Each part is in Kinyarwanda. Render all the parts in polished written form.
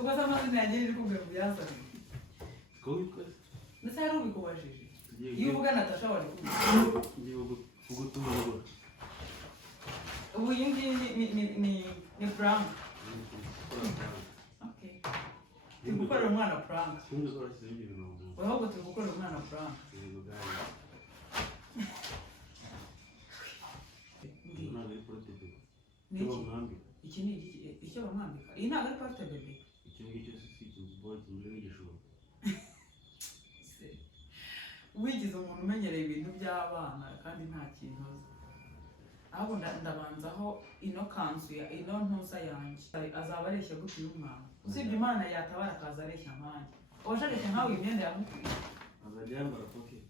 ubwo se amazina yanjye iri kubwira ngo yazane ko witwaze ndetse hari ubikubajije iyo uvuga Natasha wari ngiye kugutungura ubu iyi ngiyi ni prank okay turi gukorera umwana prank ahubwo turi gukorera umwana prank iki ni icyo bamwambika iyi ntabwo ari parte bebe icyo ngicyo si ikintu bolt muri w'igishoro wigize umuntu umenyereye ibintu by'abana kandi nta kintu uzi ahubwo ndabanzaho ino kanzu ya ino ntuza yanjye azaba areshya gute uyu mwana usibye imana yatabara akaza areshya nkanjye uwashareshya nkawe imyenda yamukwiye azajya yambara pocket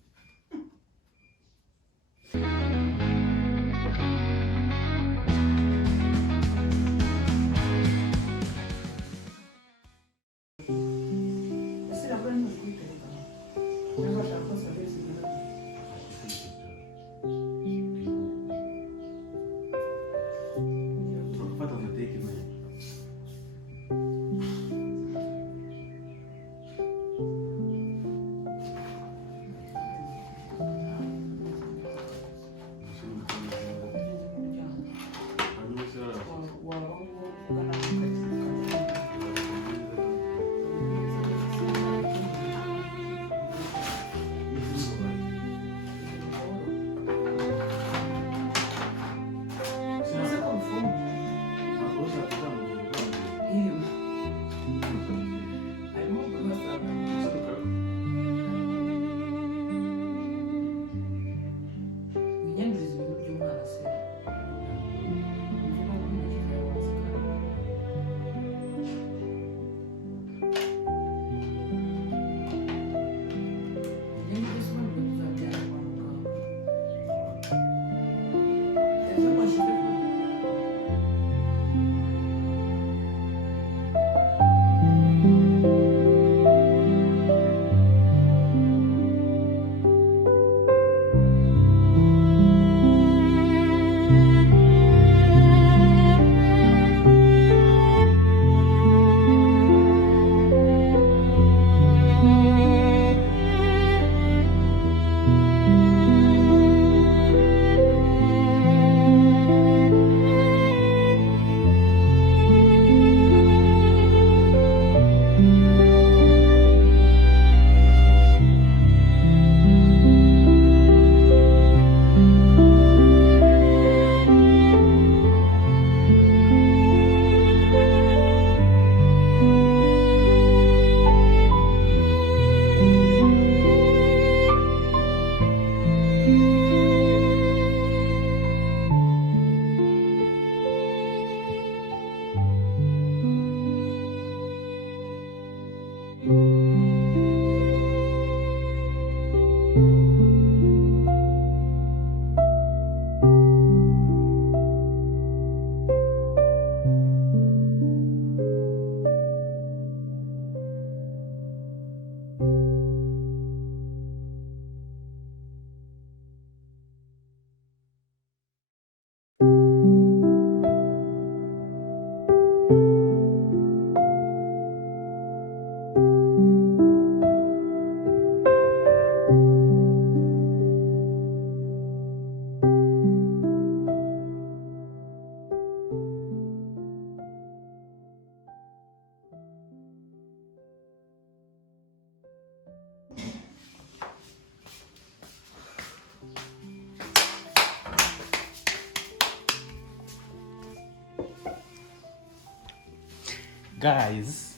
Guys,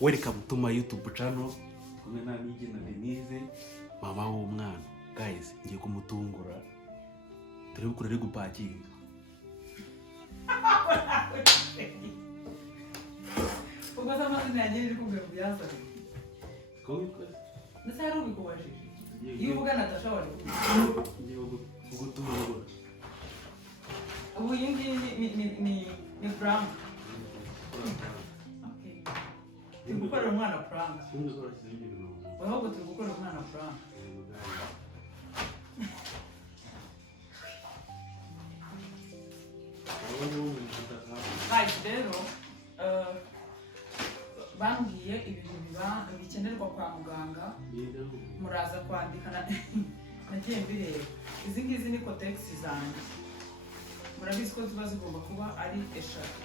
welcome to my YouTube channel. Kumwe na Migi na Denise, mama w'umwana. Guys, ngiye kumutungura. Turi gukora ari gupakinga. ubwo se amazina yanjye iri kubwira ngo yazane ko witwaze ndetse hari ubikubajije iyo uvuga Natasha wari ngiye kugutungura ubu iyi ngiyi ni prank okay turi gukorera umwana prank ahubwo turi gukorera umwana prank guys rero bambwiye ibintu bikenerwa kwa muganga muraza kwandika nagiye mbireba izi ngizi ni kotegisi zanjye murabizi ko ziba zigomba kuba ari eshatu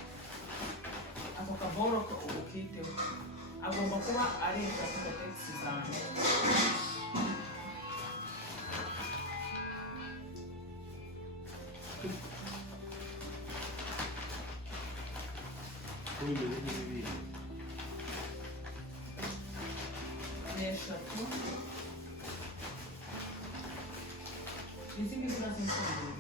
ako kaboro ukiteho agomba kuba ari eshatu kotegisi zanjye eshatu izi ngizi urazimfungura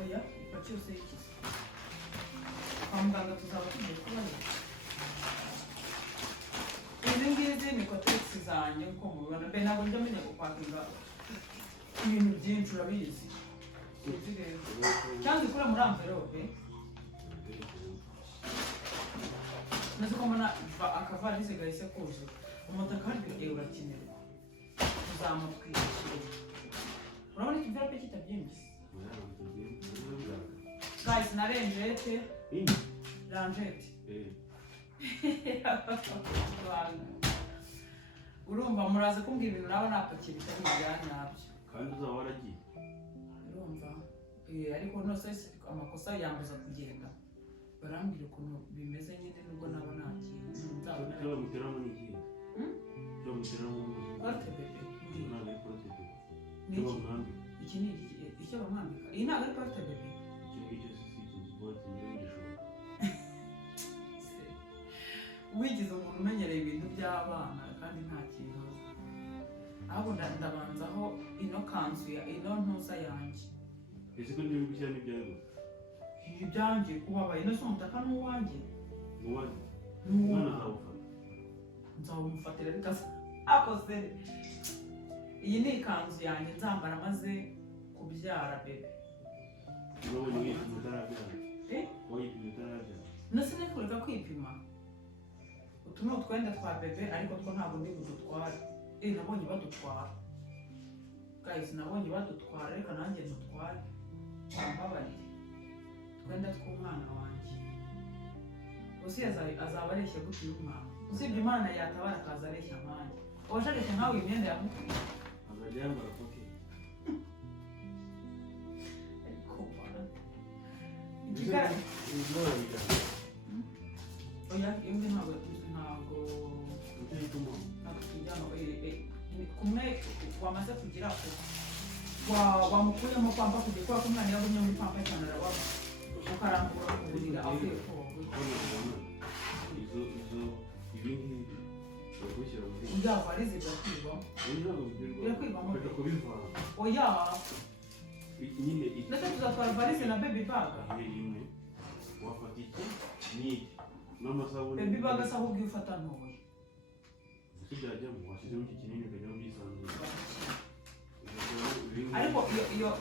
oya ipaki yose y'ikizi kwa muganga tuzaba tugiye kubayo izi ngizi ni kotegisi zanjye uko mubibona mbe ntabwo njya menya gupakinga ibintu byinshi urabizi cyangwa ikura muri amverope nazo ko mbona akavarisi gahise kuzura umutaka hari igihe urakenerwa uzamutwikira urabona iki mverope kitabyimbye guys na ranjete urumva muraza kumbwira ibintu nawe napakiye bitari bijyanye nabyo kandi uzaba waragiye urumva ariko nose amakosa yambuza kugenda barambwira ukuntu bimeze nyine nubwo naba nta kintu nzabona muteramo n'igihe muteramo porte bebe ntabwo ari porte bebe iki ni icyo bamwambika iyi ntabwo ari porte bebe wigize umuntu umenyereye ibintu by'abana kandi nta kintu ahubwo ndabanzaho ino kanzu ino ntuza yanjye ese ko ndiwe gushyiramo ibyawe ibyanjye kubabaye ino si umutaka n'uwanjye n'uwanjye n'uwana nzawumufatira bikasa akoze iyi ni ikanzu yanjye nzambara maze kubyara bebe urabona wipima utarabyara wayipima utarabyara nasi nikureka kwipima utu ni utwenda twa bebe ariko two ntabwo ndi budutware nabonye badutwara guys nabonye badutwara reka nanjye dutware wambabarire twenda tw'umwana wanjye uzi azaba areshya gutyo umwana usibye imana yatabara akaza areshya nkanjye waje areshya nkawe imyenda yamukwiye azajya yambara koke oya imwe ntabwo kumwe wamaze kugira wamukuyemo pampa kugira kubera ko umwana yagumye muri pampa cyane arababa ukarambura ku buriri avuye koga ibingibi bakubishyira muri ujya varize birakwigwamo oya nyine ndetse tuzatwara varize na baby bag imwe wafata iki n'iki n'amasabune baby bag asa ahubwo iyo ufata ntoya ese byajyamo washyizemo iki kinini ukajyamo ubyisanzura ariko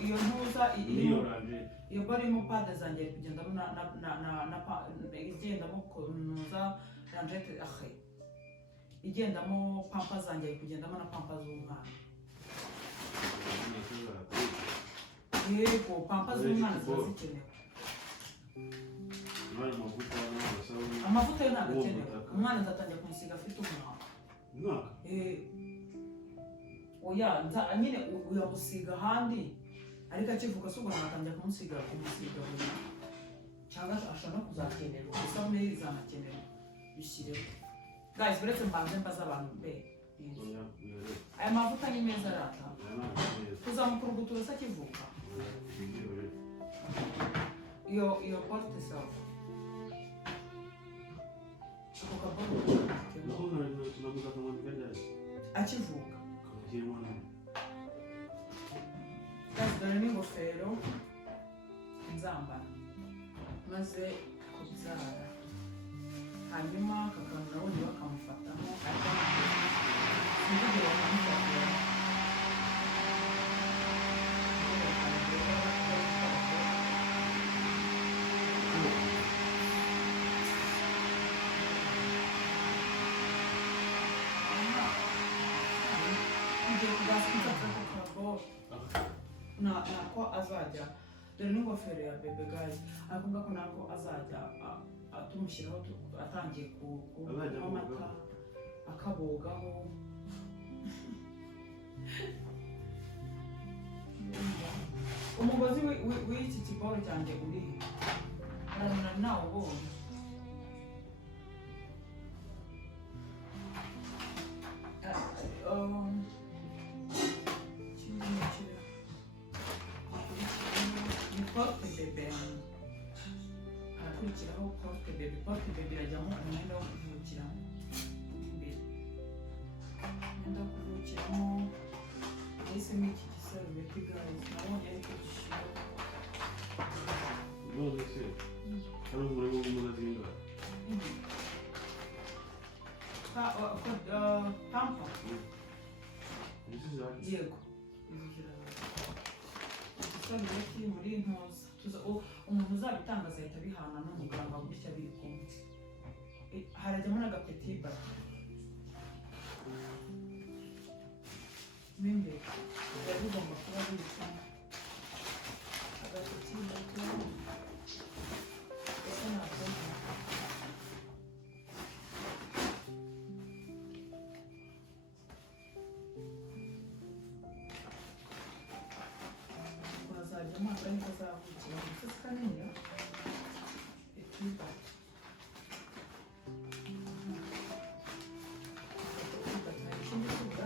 iyo ntuza iyo oranje iyo barimo pade zanjye kugendamo igendamo kunuza ranjete ahe igendamo pampa zanjye kugendamo na pampa z'umwana yego pampa z'umwana ziba zikenewe amavuta yo ntabwo akenewe umwana nzatangira kumusiga afite umwaka oya nyine uyamusiga ahandi ariko akivuga se ubwo natangira kumusiga buri cyangwa ashobora no kuzakenerwa isabune ye izanakenerwa bishyireho guys uretse mbanze mbaza abantu mbe aya mavuta ni meza arata tuzamukurugutura se akivuka iyo porte self ako kaboro akivuka guys dore n'ingofero nzambara maze kubyara hanyuma kakanu nabonye bakamufataho ariko sinzigera bakamufatira nako azajya dore n'ingofero ya bebe guys ariko ngako nako azajya atumushyiraho atangiye kunywa amata akabogaho umugozi w'iki kiboro cyanjye urihe arabona nawe ubonye ni porte bebe harakurikiraho porte bebe irajyamo umwenda wo kuvukiramo imbere umwenda wo kuvukiramo nahisemo iki gisarubeti guys nabonye ariko gishyira none se hano umurego w'umugazinga pampa This yego igisarubeti muri ntuza umuntu uzabitanga azahita abihana n'umuganga gutya biri kumwe harajyamo n'agapeti bato mo imbere biba bigomba kuba biri kumwe agapeti bato ese ntabwo amazi ariko azavukira mu misozi kanini etuba ikindi kibuga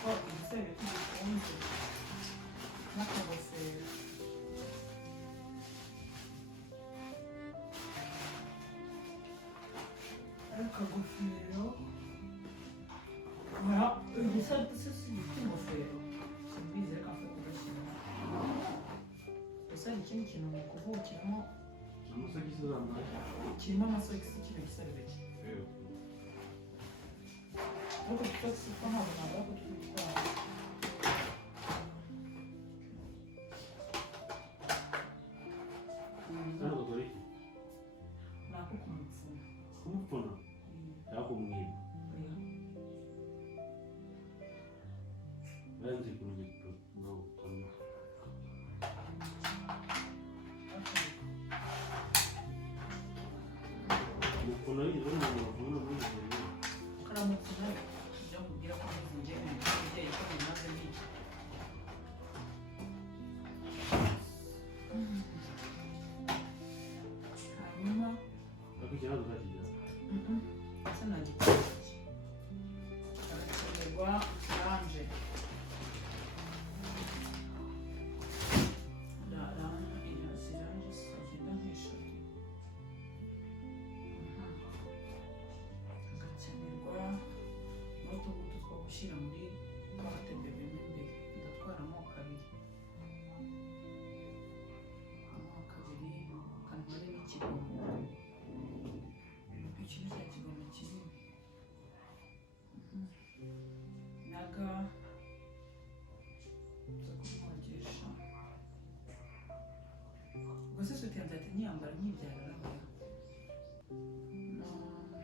ko igisebe cy'igifunze n'akagofero akagofero igisebe gifite ingofero simbizi reka mfe kugashyira gusa hari ikindi kintu mu kuvukiramo amasogisi zambaye kirimo amasogisi kino gisarubeti ariko tutagisi ko ntabwo ntabwo ko twitwara hano gakora iki ni ako kumupfuna kumupfuna cyangwa kumwiba banze kurugito ngo kamwe umupfuna yigeze n'umuntu bavuna muri izo rero karamupfuna ibyo mubwira ko ntuzigeme ibyeyi ko bimaze n'iki hanyuma ariko ikibazo uzakigera ese nagikora harakenerwa oranje zigenda nk'eshatu hagakenerwa n'utubuto two gushyira muri porte bebe mo imbere ndatwaramo kabiri kanware n'ikigomo iki ni cya kigomo kinini naga zo kumwogesha ubwo se sutiya nzahita nyiyambara nkibyara nawe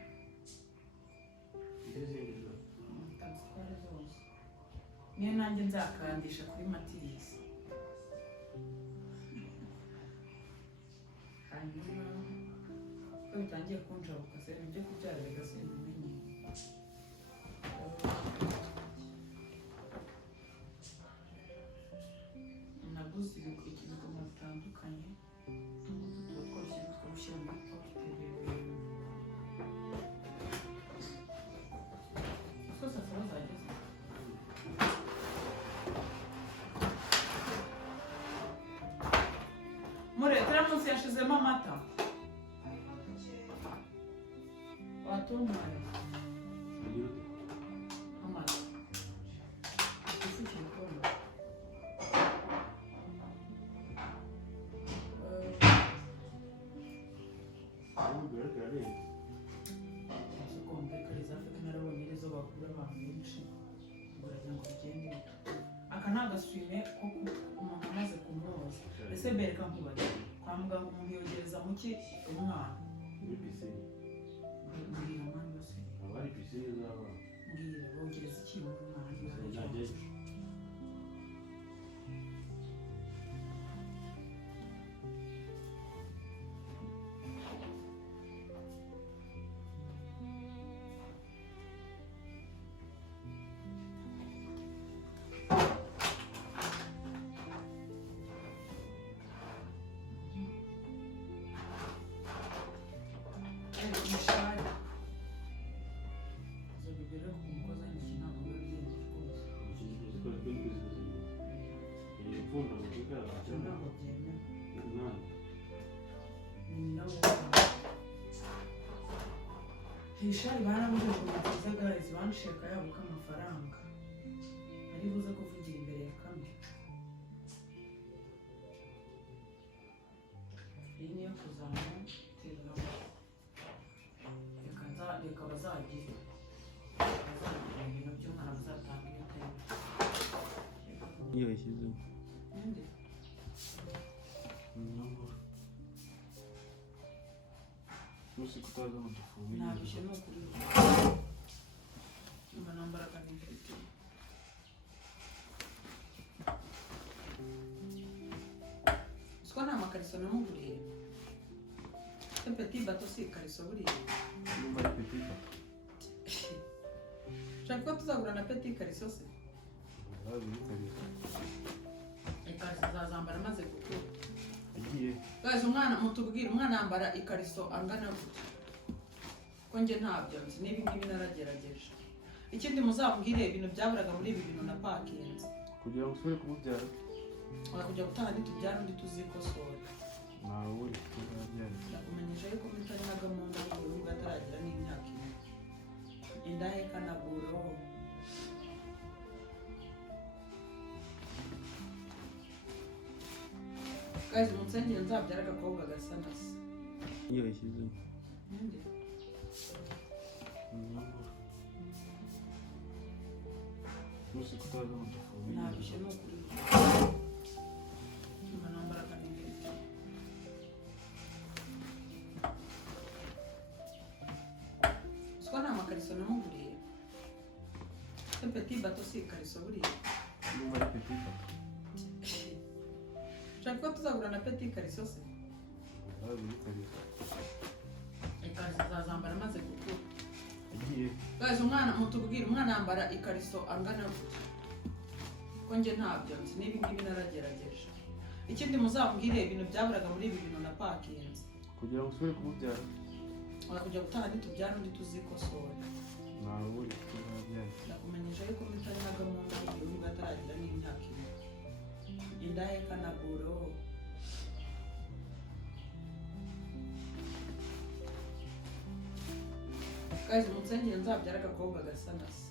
tagitware zose niyo nanjye nzakandisha kuri matirisi hanyuma ko bitangiye kunjabuka se ibyo kubyara bigasinda umenye naguze ibigoma bitandukanye tuba twashyira tukabushyira muri porte bebe twose asaba zageze mure teramusi yashizemo amata watunganya amata ifukira ikoma zo bakura abantu benshi uragira ngo bigende aka ni agaswime ko umuntu amaze kumwoza ese bereka nkubaye kwa muganga umuntu yogereza mu ki umwana muri pisine mbwira mwana yose abari pisine z'abana mbwira bogereza iki mu mwana ntabwo byemewe umwana ni nyirawo hishari barabuze kumutiza guys bansheka yabo k'amafaranga ari buze kuvugira imbere ya kamera iyi niyo kuzamuterura reka bazagira ibintu by'umwana bizatanga iyo atari iyo yashyizemo Nusi kutaza mu dufubi. ntabishye ni ukuri nyuma nambaraga n'imfite siko nta makariso namuguriye se petit bato si ikariso buriya Numva ari petit bato. ushaka ko tuzagura na petit kariso se ikariso zazambara amaze gukura Agiye. guys umwana mutubwire umwana yambara ikariso angana gute ko njye ntabyo nzi n'ibi ngibi naragerageje ikindi muzambwire ibintu byaburaga muri ibi bintu na pakinzi Kugira ngo usubire kumubyara. kujya gutaha ntitubyara undi tuzikosora Ntawe uri kuzabyara. ndakumenyesha yuko mitari na gahunda y'urubuga ataragira n'imyaka ine indaheka na buro guys munsengere nzabyara agakobwa gasa na se iyo yashyizemo Ninde? Nusi kutaza mu dufubi. ntabishye ni ukuri nyuma nambaraga n'imfite siko nta makariso namuguriye se petit bato si ikariso buriya Numva ari petit bato. ushaka ko tuzagura na petit kariso se Ntawe uri kariso. ikariso zazambara amaze gukura Agiye. guys umwana mutubwire umwana yambara ikariso angana gute ko njye ntabyo nzi n'ibi ngibi naragerageje ikindi muzambwire ibintu byaburaga muri ibi bintu na pakinzi Kugira ngo usubire kumubyara. kujya gutaha ntitubyara undi tuzikosora Ntawe uri kuzabyara. ndakumenyesha yuko mitari na gahunda y'urubuga ataragira n'imyaka ine indaheka na buro guys munsengere nzabyara agakobwa gasa na se